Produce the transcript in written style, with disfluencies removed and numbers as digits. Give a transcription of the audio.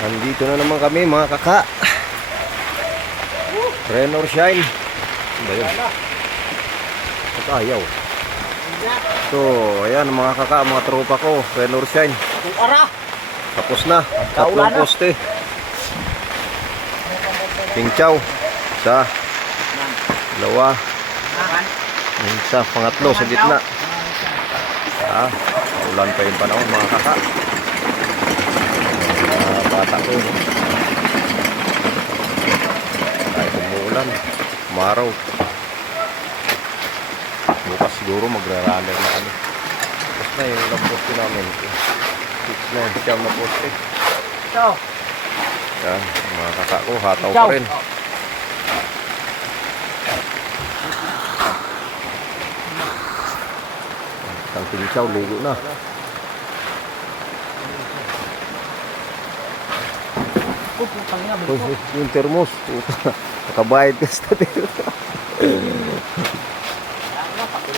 Nandito na naman kami mga kaka. Rain or shine. Ano ba yun? Ayaw. So, ayan mga kaka, mga tropa ko. Rain or shine. Tapos na. Tatlong poste. King Chow. Isa. Dalawa. Isa. Pangatlo sa gitna. Ulan pa yung panahon mga kaka. Bata ko. Kahit umuulan. Umaraw. Bukas siguro magra-runner na kami. Tapos na yung ilang poste namin. 6 na yung siyam na poste. Yan, mga kaka ko, hataw pa rin. Ang King Chow, ligo na. Yung thermos. Nakabayad ka sa thermos.